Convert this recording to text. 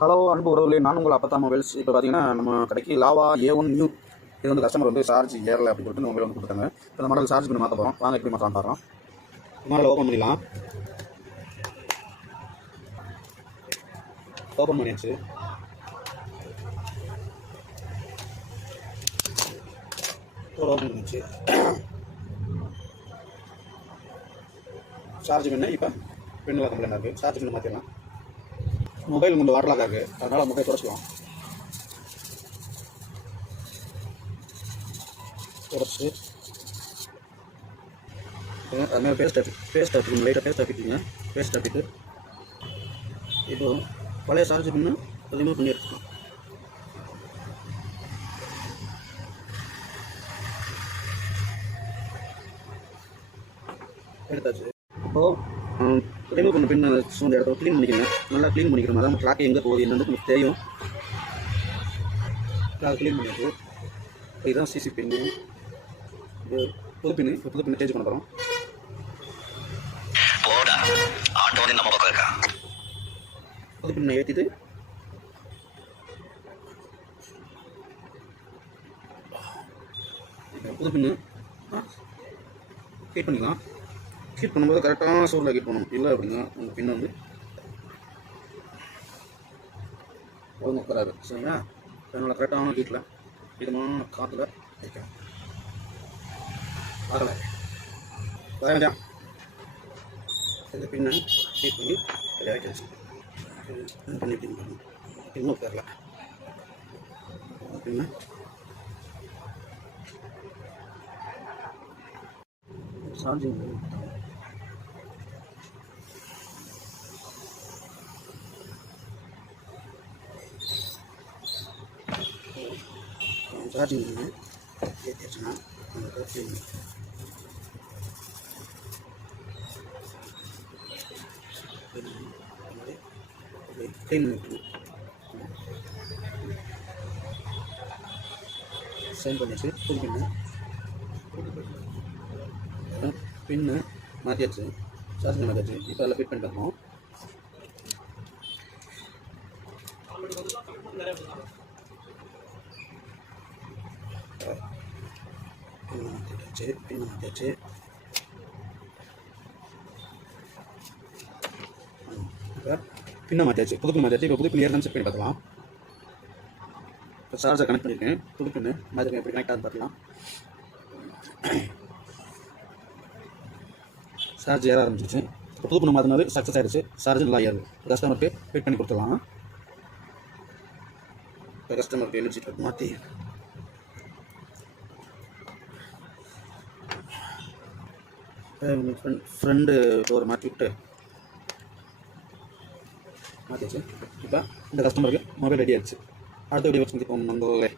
Hello அன்பு உறவுகளே, நான் உங்கள் அப்பத்தா மொபைல்ஸ். இப்போ பார்த்தீங்கன்னா நம்ம கடைக்கு லாவா A1 நியூ. இது வந்து கஸ்டமர் வந்து சார்ஜ் ஏறலை அப்படின்னு சொல்லிட்டு மொபைல் வந்து கொடுத்தாங்க. இந்த மாடல் சார்ஜ் பண்ணி மாற்ற போகிறோம். வாங்க எப்படி மாற்றலாம் பாருறோம். மாடல் ஓப்பன் பண்ணிடலாம். ஓப்பன் பண்ணியாச்சு. ஓப்பன் பண்ணியாச்சு. சார்ஜ் பண்ண இப்போ பெண்ணில் கம்ப்ளைண்ட் இருக்குது. சார்ஜ் பண்ணி மாற்றிடலாம். மொபைல் கொஞ்சம் வாட்டலாக இருக்குது, அதனால் மொபைல் குறைச்சிக்கலாம். குறைச்சி அதுமாதிரி பேஸ்ட் ஆப்பிங்க, லைட்டாக பேஸ்ட் ஆப்பிட்டுங்க. பேஸ்ட் ஆப்பிட்டு இப்போ பழைய சார்ஜ் பண்ணி ரிமூவ் பண்ணி எடுத்துக்கலாம். எடுத்தாச்சு. இப்போது ரிமூவ் பண்ண பின் அந்த இடத்த க்ளீன் பண்ணிக்கணும். நல்லா க்ளீன் பண்ணிக்கணும். அதான் ட்ராக் எங்கே போகுது என்னன்னு உங்களுக்கு தெரியும். அதை க்ளீன் பண்ணிட்டு இதுதான் சிசி பின்னு. இது புது பின்னு. இப்போ புது பின்னு சேஞ்ச் பண்ண போகிறோம். புது பின்னை ஏற்றிட்டு புது பின்னு ஹீட் பண்ணிக்கலாம். ஹீட் பண்ணும்போது கரெக்டான சூரில் ஹீட் பண்ணணும். இல்லை அப்படின்னா உங்கள் பின் வந்து ஒழுங்கு உட்காராது. சரிங்களா? அதனால் கரெக்டான ஹீட்டில் இதமான காற்றுல வைக்கணும். வரல வேண்டாம். இந்த பின்னை ஹீட் பண்ணி இறக்கி வச்சு பண்ணி பின் பண்ணணும். பின்னும் உட்காரல. பின்ன சார்ஜிங் சார்ஜிங் ஏற்றிடுச்சுன்னா க்ளீன் பண்ணிக்கணும். சைன் பண்ணிச்சு. புது பின்னு மாற்றியாச்சு. சார்ஜ் மாற்றியாச்சு. இப்போ அதில் ஃபிட் பண்ணி பார்க்கணும். பின்னு மாற்றியாச்சு. இப்போ பின்னை மாற்றியாச்சு. புது பின் மாற்றியாச்சு. இப்போ புது பின் ஏற்கனவே செக் பண்ணி பார்க்கலாம். இப்போ சார்ஜை கனெக்ட் பண்ணியிருக்கேன். புது பின்னு மாதிரி எப்படி கனெக்ட் ஆகுது பார்க்கலாம். சார்ஜ் ஏற ஆரம்பிச்சிச்சு. இப்போ புது பின் மாற்றினது சக்ஸஸ் ஆகிடுச்சு. சார்ஜ் நல்லா ஏறுது. கஸ்டமருக்கு ஃபிட் பண்ணி கொடுத்துடலாம். இப்போ கஸ்டமருக்கு எனர்ஜி மாற்றி ஃப்ரெண்டு ஒரு மாற்றி விட்டு மாற்றிடுச்சு. இப்போ இந்த கஸ்டமருக்கு மொபைல் ரெடி ஆகிடுச்சு. அடுத்த வீடியோ வச்சு போகணும் நண்பர்களே.